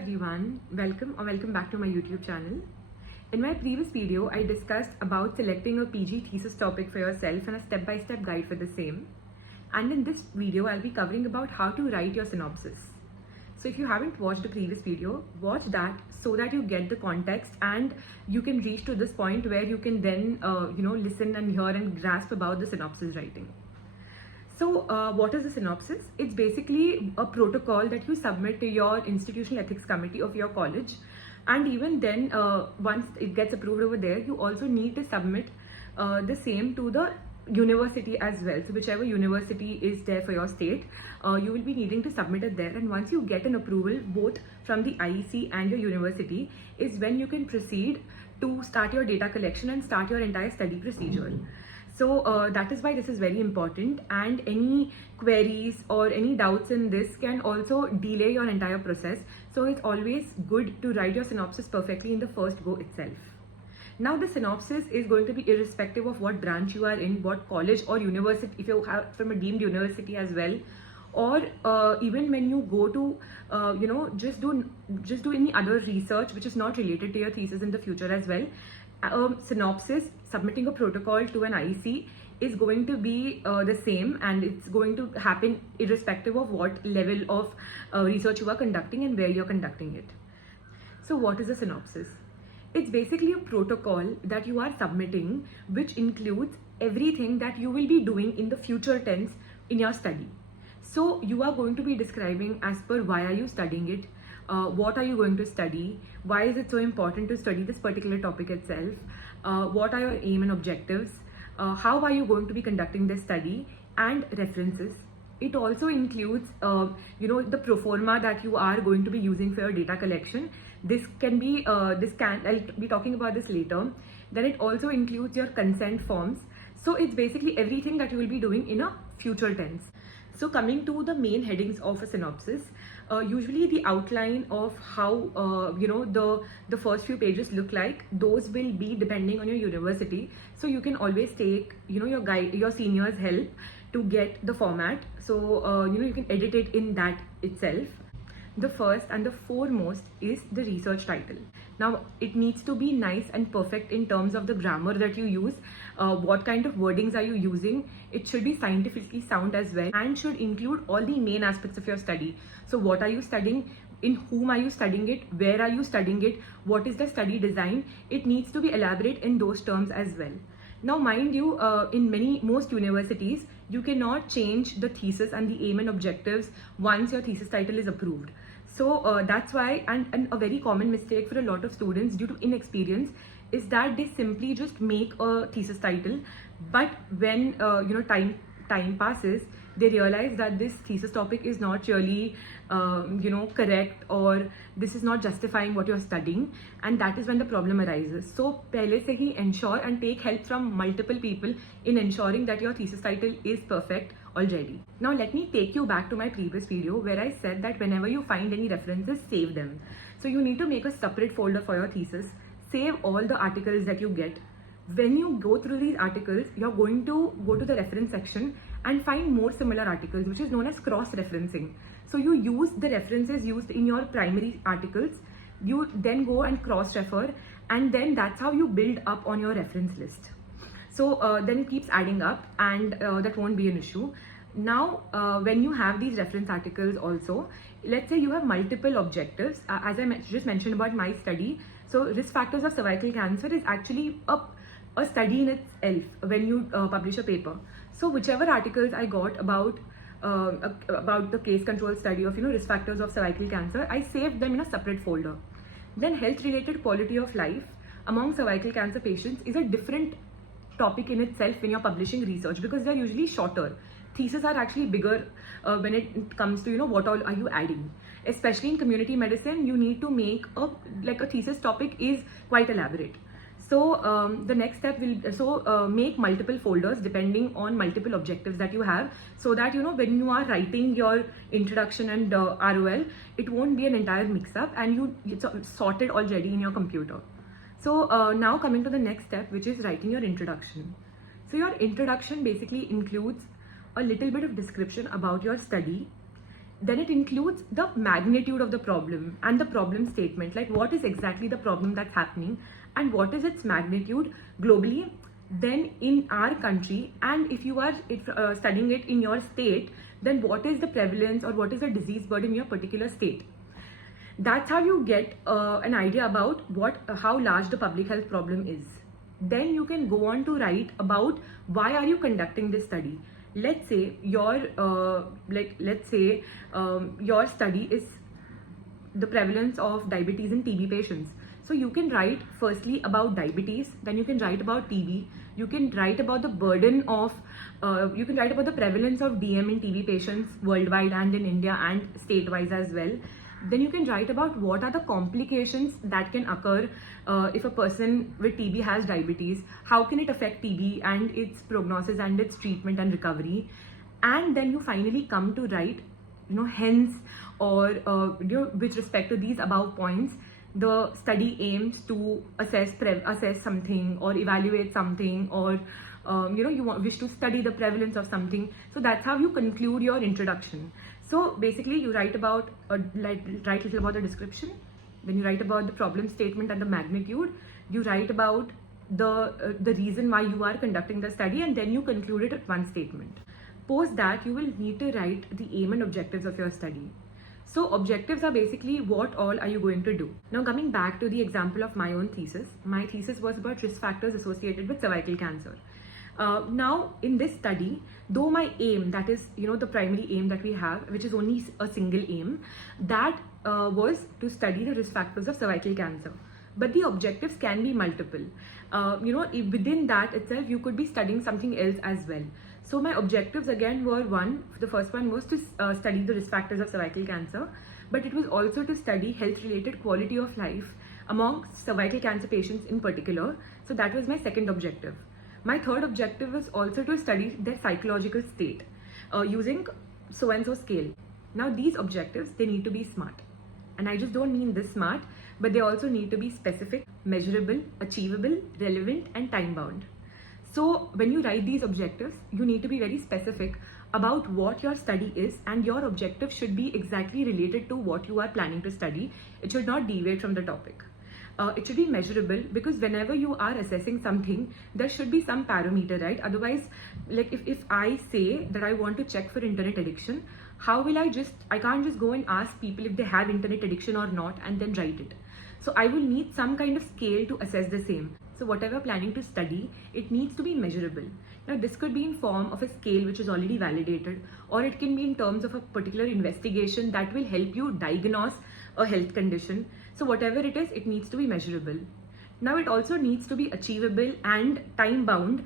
everyone, welcome back to my YouTube channel. In my previous video, I discussed about selecting a PG thesis topic for yourself and a step-by-step guide for the same. And in this video, I'll be covering about how to write your synopsis. So if you haven't watched the previous video, watch that so that you get the context and you can reach to this point where you can then listen and hear and grasp about the synopsis writing. So what is a synopsis? It's basically a protocol that you submit to your institutional ethics committee of your college, and even then once it gets approved over there, you also need to submit the same to the university as well. So whichever university is there for your state, you will be needing to submit it there, and once you get an approval both from the IEC and your university is when you can proceed to start your data collection and start your entire study procedure. So that is why this is very important, and any queries or any doubts in this can also delay your entire process. So it's always good to write your synopsis perfectly in the first go itself. Now the synopsis is going to be irrespective of what branch you are in, what college or university, if you have from a deemed university as well, or even when you go to just do any other research which is not related to your thesis in the future as well. Synopsis, submitting a protocol to an IEC, is going to be the same, and it's going to happen irrespective of what level of research you are conducting and where you're conducting it. So what is a synopsis? It's basically a protocol that you are submitting which includes everything that you will be doing in the future tense in your study. So you are going to be describing as per why are you studying it, what are you going to study, why is it so important to study this particular topic itself, what are your aim and objectives, how are you going to be conducting this study, and references. It also includes the pro forma that you are going to be using for your data collection. I'll be talking about this later. Then it also includes your consent forms. So it's basically everything that you will be doing in a future tense. So coming to the main headings of a synopsis, usually the outline of how the first few pages look like, those will be depending on your university. So you can always take your senior's help to get the format. So you can edit it in that itself. The first and the foremost is the research title. Now it needs to be nice and perfect in terms of the grammar that you use, what kind of wordings are you using. It should be scientifically sound as well, and should include all the main aspects of your study. So what are you studying, in whom are you studying it, where are you studying it, what is the study design. It needs to be elaborate in those terms as well. Now mind you, in most universities, you cannot change the thesis and the aim and objectives once your thesis title is approved. So that's why, and a very common mistake for a lot of students due to inexperience is that they simply just make a thesis title, but when time passes, they realize that this thesis topic is not really correct, or this is not justifying what you're studying, and that is when the problem arises. So pehle se hi ensure and take help from multiple people in ensuring that your thesis title is perfect already. Now let me take you back to my previous video where I said that whenever you find any references, save them. So you need to make a separate folder for your thesis, save all the articles that you get. When you go through these articles, you're going to go to the reference section and find more similar articles, which is known as cross-referencing. So you use the references used in your primary articles, you then go and cross-refer, and then that's how you build up on your reference list. So then it keeps adding up, and that won't be an issue. Now when you have these reference articles also, let's say you have multiple objectives, as I just mentioned about my study. So risk factors of cervical cancer is actually a study in itself when you publish a paper. So whichever articles I got about the case control study of risk factors of cervical cancer, I saved them in a separate folder. Then health related quality of life among cervical cancer patients is a different topic in itself when you're publishing research, because they're usually shorter. Theses are actually bigger when it comes to what all are you adding. Especially in community medicine, you need to make a thesis topic is quite elaborate. So the next step will make multiple folders depending on multiple objectives that you have, so that when you are writing your introduction and ROL, it won't be an entire mix-up, and it's sorted already in your computer. So now coming to the next step, which is writing your introduction. So your introduction basically includes a little bit of description about your study, Then it includes the magnitude of the problem and the problem statement, like what is exactly the problem that's happening and what is its magnitude globally, then in our country, and if you are studying it in your state, then what is the prevalence or what is the disease burden in your particular state. That's how you get an idea about how large the public health problem is. Then you can go on to write about why are you conducting this study. Let's say your study is the prevalence of diabetes in TB patients. So you can write firstly about diabetes, then you can write about TB, you can write about the burden of, you can write about the prevalence of DM in TB patients worldwide and in India and state-wise as well. Then you can write about what are the complications that can occur if a person with TB has diabetes, how can it affect TB and its prognosis and its treatment and recovery. And then you finally come to write, hence, or with respect to these above points, the study aims to assess something or evaluate something, or you wish to study the prevalence of something. So that's how you conclude your introduction. So basically you write about write little about the description, then you write about the problem statement and the magnitude, you write about the reason why you are conducting the study, and then you conclude it with one statement. Post that, you will need to write the aim and objectives of your study. So objectives are basically what all are you going to do. Now coming back to the example of my own thesis, my thesis was about risk factors associated with cervical cancer. Now in this study, though my aim, that is the primary aim that we have, which is only a single aim, that was to study the risk factors of cervical cancer. But the objectives can be multiple. Within that itself, you could be studying something else as well. So my objectives again were the first one was to study the risk factors of cervical cancer, but it was also to study health-related quality of life among cervical cancer patients in particular. So that was my second objective. My third objective was also to study their psychological state using so-and-so scale. Now these objectives, they need to be smart. And I just don't mean this smart, but they also need to be specific, measurable, achievable, relevant, and time-bound. So when you write these objectives, you need to be very specific about what your study is, and your objective should be exactly related to what you are planning to study. It should not deviate from the topic. It should be measurable, because whenever you are assessing something, there should be some parameter, right? Otherwise, like if I say that I want to check for internet addiction, how will I can't just go and ask people if they have internet addiction or not and then write it. So I will need some kind of scale to assess the same. So whatever planning to study, it needs to be measurable. Now this could be in form of a scale which is already validated, or it can be in terms of a particular investigation that will help you diagnose a health condition. So whatever it is, it needs to be measurable. Now it also needs to be achievable and time bound,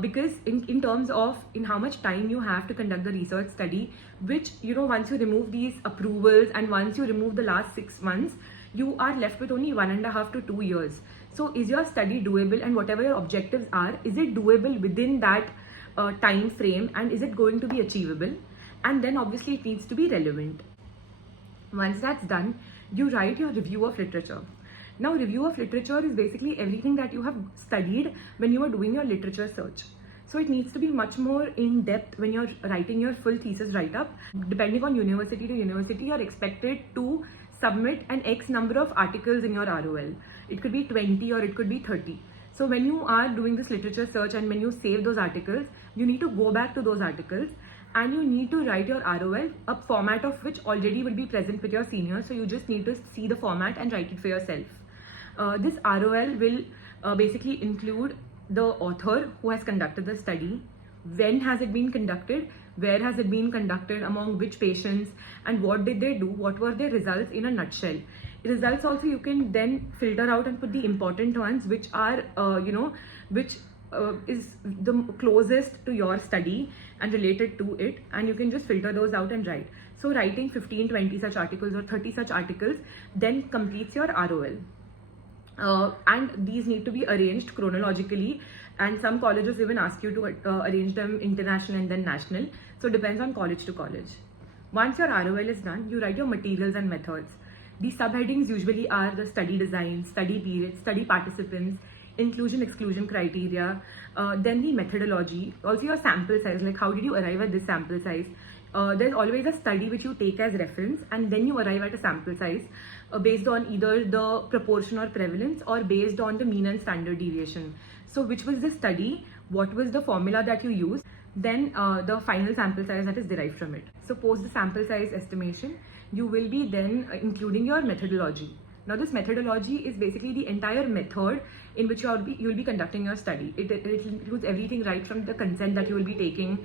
because in terms of in how much time you have to conduct the research study, which once you remove these approvals and once you remove the last 6 months, you are left with only 1.5 to 2 years. So is your study doable, and whatever your objectives are, is it doable within that time frame, and is it going to be achievable? And then obviously it needs to be relevant. Once that's done, you write your review of literature. Now review of literature is basically everything that you have studied when you are doing your literature search. So it needs to be much more in depth when you're writing your full thesis write-up. Depending on university to university, you're expected to submit an X number of articles in your ROL. It could be 20 or it could be 30. So when you are doing this literature search and when you save those articles, you need to go back to those articles and you need to write your ROL, a format of which already will be present with your seniors. So you just need to see the format and write it for yourself. This ROL will basically include the author who has conducted the study, when has it been conducted, where has it been conducted, among which patients, and what did they do, what were their results in a nutshell. Results also you can then filter out and put the important ones which are is the closest to your study and related to it, and you can just filter those out and write. So writing 15-20 such articles or 30 such articles then completes your ROL. And these need to be arranged chronologically, and some colleges even ask you to arrange them international and then national. So it depends on college to college. Once your ROL is done, you write your materials and methods. The subheadings usually are the study design, study period, study participants, inclusion-exclusion criteria, then the methodology, also your sample size, like how did you arrive at this sample size, there's always a study which you take as reference, and then you arrive at a sample size based on either the proportion or prevalence, or based on the mean and standard deviation. So which was the study, what was the formula that you used, then the final sample size that is derived from it. So post the sample size estimation, you will be then including your methodology. Now this methodology is basically the entire method in which you will be conducting your study. It includes everything right from the consent that you will be taking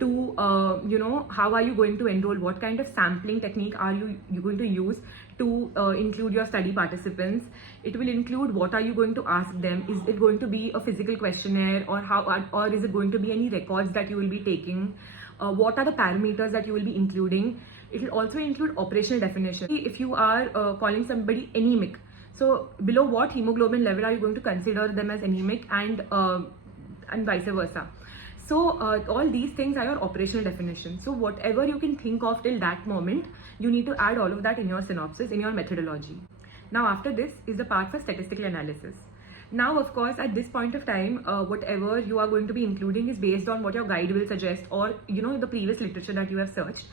to how are you going to enroll, what kind of sampling technique are you going to use to include your study participants. It will include what are you going to ask them, is it going to be a physical questionnaire, or is it going to be any records that you will be taking, what are the parameters that you will be including. It will also include operational definition. If you are calling somebody anemic, so below what hemoglobin level are you going to consider them as anemic, and vice versa. So all these things are your operational definition. So whatever you can think of till that moment, you need to add all of that in your synopsis, in your methodology. Now after this is the part for statistical analysis. Now, of course, at this point of time, whatever you are going to be including is based on what your guide will suggest, or the previous literature that you have searched.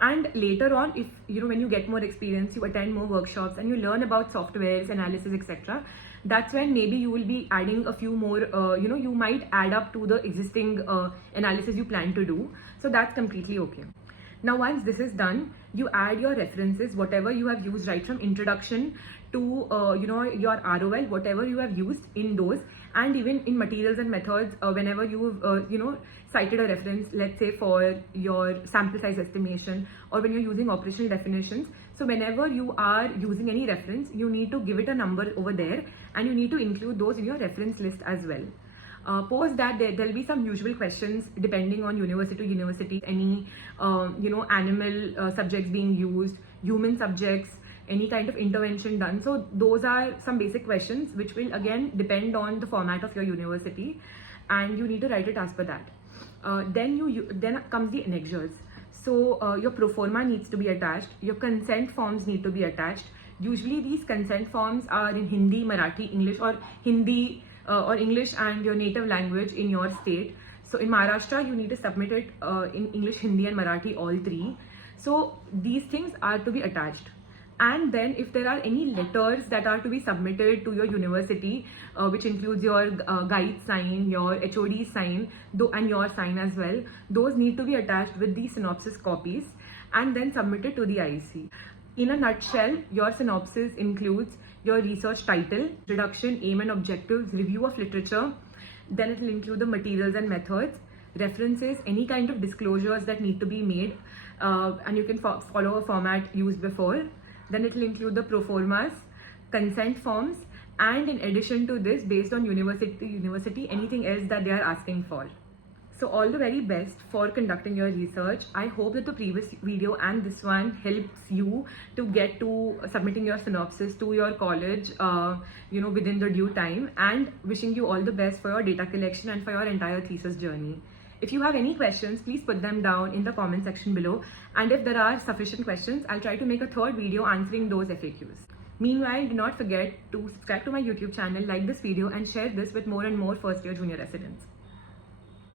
And later on, if when you get more experience, you attend more workshops and you learn about softwares, analysis, etc., that's when maybe you will be adding a few more, you might add up to the existing analysis you plan to do. So that's completely okay. Now once this is done, you add your references, whatever you have used right from introduction to your ROL, whatever you have used in those, and even in materials and methods, whenever you've cited a reference, let's say for your sample size estimation, or when you're using operational definitions. So whenever you are using any reference, you need to give it a number over there, and you need to include those in your reference list as well. Post that, there'll be some usual questions depending on university to university, any animal subjects being used, human subjects, any kind of intervention done. So those are some basic questions which will again depend on the format of your university, and you need to write it as per that. Then comes the annexures. So your pro forma needs to be attached, your consent forms need to be attached. Usually these consent forms are in Hindi, Marathi, English, or Hindi or English and your native language in your state. So in Maharashtra, you need to submit it in English, Hindi and Marathi, all three. So these things are to be attached. And then if there are any letters that are to be submitted to your university, which includes your guide sign, your HOD sign, and your sign as well, those need to be attached with the synopsis copies and then submitted to the IEC. In a nutshell, your synopsis includes your research title, introduction, aim and objectives, review of literature. Then it will include the materials and methods, references, any kind of disclosures that need to be made, and you can follow a format used before. Then it will include the pro formas, consent forms, and in addition to this, based on university to university, anything else that they are asking for. So all the very best for conducting your research. I hope that the previous video and this one helps you to get to submitting your synopsis to your college, within the due time, and wishing you all the best for your data collection and for your entire thesis journey. If you have any questions, please put them down in the comment section below. And if there are sufficient questions, I'll try to make a third video answering those FAQs. Meanwhile, do not forget to subscribe to my YouTube channel, like this video, and share this with more and more first year junior residents.